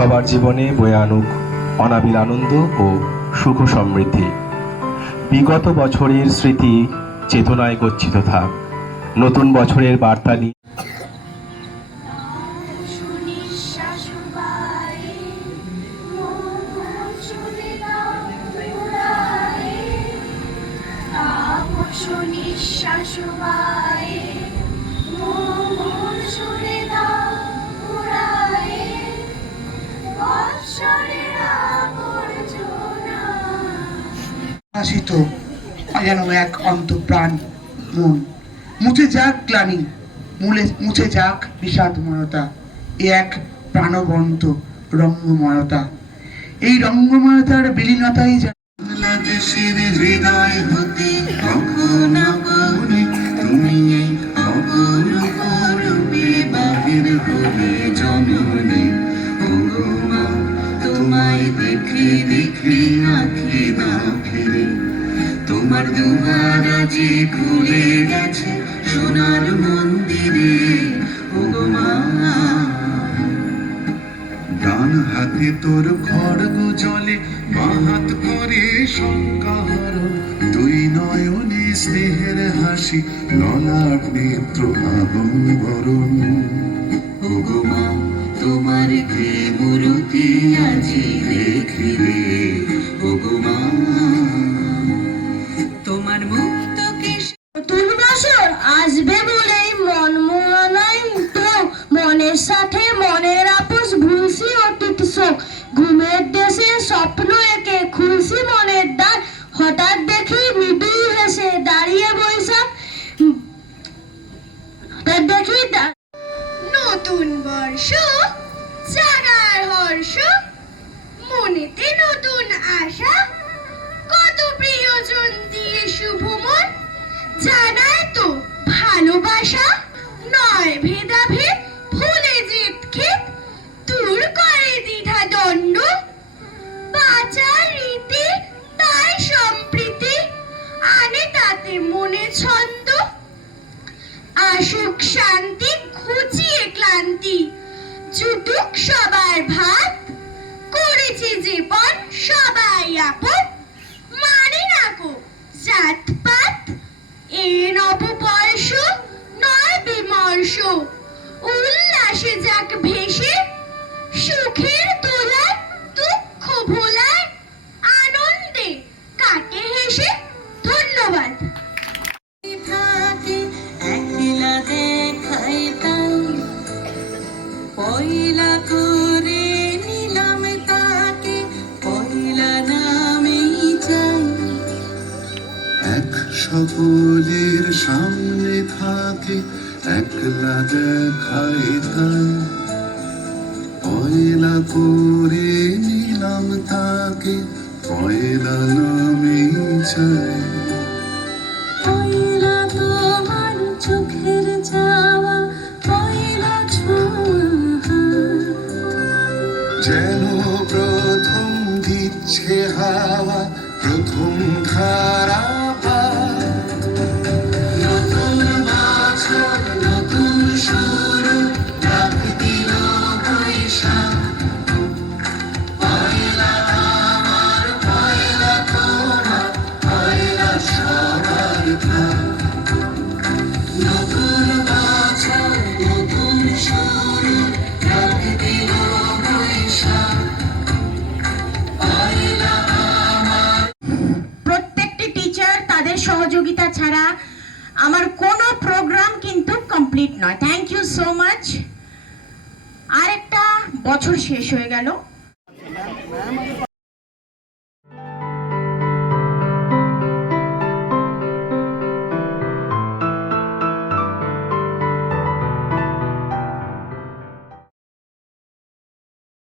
সবার জীবনে বয়ে আনুক অনাবিল আনন্দ ও সুখ সমৃদ্ধি। বিগত বছরের স্মৃতি চেতনায় গচ্ছিত থাক, নতুন বছরের বার্তা নিয়ে। আসিত যেন এক অন্তঃপ্রাণ মন, মুছে যাক গ্লানি, মুছে যাক বিষাদময়তা, এ এক প্রাণবন্ত রঙ্গময়তা। এই রঙ্গময়তার বিলীনতাই বাংলাদেশের হৃদয় হতে কখন আপনি তুমি এই অপরূপে বাহির হলে জননী। ওগো মা, তোমায় দেখে দেখে আঁখি না ফিরে, তোমার দুয়ার আজই খুলে গেছে সোনার মন্দিরে। ওগো মা, ডান হাতে তোর খড়গ জলে বাহাত করে সংকাহরণ, দুই নয়নে স্নেহের হাসি ললাট নেত্র আবরণ। ওগো মা, তোমার কে মূর্তি আজি দেখিলে। ওগো মা, তোমার মুক্ত কেশ নতুন বছর আসবে বলেই মন মনাই তো, মনের সাথে মনের আপোষ ভুলছি অতীত শোক, ঘুমের দেশে স্বপ্ন একে খুলছি মনের দ্বার, হঠাৎ দেখি মৃদু হেসে দাঁড়িয়ে বৈশাখ, হঠাৎ দেখি নতুন বর্ষ জাগার হর্ষ, মনেতে নতুন আশা, কত প্রিয়জন দিয়ে শুভ মন জানায় তো ভালোবাসা। নয় ভেদাভেদ ভুলে জিত খেত, দূর করে দ্বিধা দ্বন্দ্ব, বাঁচার রীতি তাই সম্প্রীতি, আনে তাতে মনে ছন্দ। আসুক শান্তি ঘুচিয়ে ক্লান্তি, জুটুক সবার ভাত, করেছে জীবন সবাই আপন, মানে না গো জাত পাত। এ নববর্ষ নয় বিমর্ষ, উল্লাসে যাক ভেসে, সুখের দোলায় দুঃখ ভোলায়, আনন্দে কাটে হেসে। ধন্যবাদ। একলা দেখাই তাই পয়লা করে নিলাম তাকে, পয়লা নামেই চাই। এক সকলের সামনে থাকে একলা দেখাই তাই, পয়লা করে নিলাম তাকে, পয়লা নামেই চাই। পয়লা তোমার চোখের যাওয়া, পয়লা ছোঁয়া, যেন প্রথম দিচ্ছে হাওয়া, প্রথম ধারা নতুন বছর নতুন শুরু, ডাক দিল বৈশাখ। পয়লা আমার পয়লা তোমার, পয়লা সবার ভাগ। নতুন বছর নতুন শুরু, ডাক দিল বৈশাখ। পয়লা আমার। প্রত্যেকটি টিচার তাদের সহযোগিতা ছাড়া আমার কোনো প্রোগ্রাম কিন্তু কমপ্লিট নয়। Thank you so much. আরেকটা বছর শেষ হয়ে গেল।